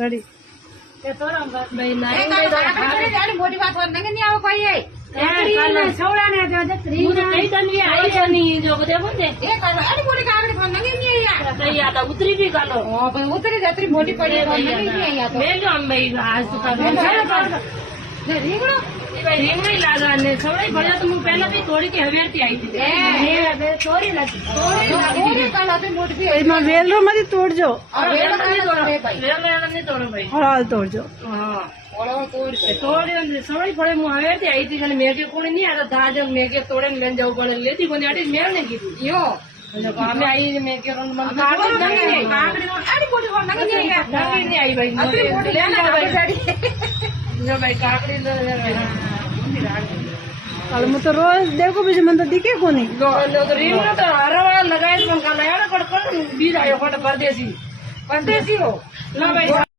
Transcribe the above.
ready એ તો રમ ભાઈ ના મોટી વાત નંગે નહીં આવે કોઈ હું તો કઈ તને આવી છે નહીં જો બધે બોલે મોટી કાગડી ફોન નંગે નહીં અહીંયા તઈ આ તો ઉતરી બી કાલો ભાઈ ઉતરી જતરી મોટી પડી નંગે નહીં અહીંયા તો મે જો આમ ભાઈ આજ તો રીંગણો એ ભાઈ રીંગ નહીં લાગા ને સવડાઈ ભર્યા તો હું પહેલા બી થોડી કે હવેરથી આવી હતી થોડી નથી મોટી એમાં વેલરો માંથી તોડજો હાલ તોડજો હા તોડ્યો સવડાઈ પડે હું હવેરથી આવી હતી અને મેં કે કોણી નહીં આ ધાજ મેં કે તોડે ને લઈને જવું પડે લેતી કોની આટી મેં ને કીધું યો અમે આવી મેં કે કાગડી નહીં આવી ભાઈ જો ભાઈ કાકડી હાલ હું તો રોજ દેખું બીજું મને તો દીખે કોની રીંગણો તો હરવા લગાય પણ કાલે બીજ આવ્યો પરદેશી હો ના ભાઈ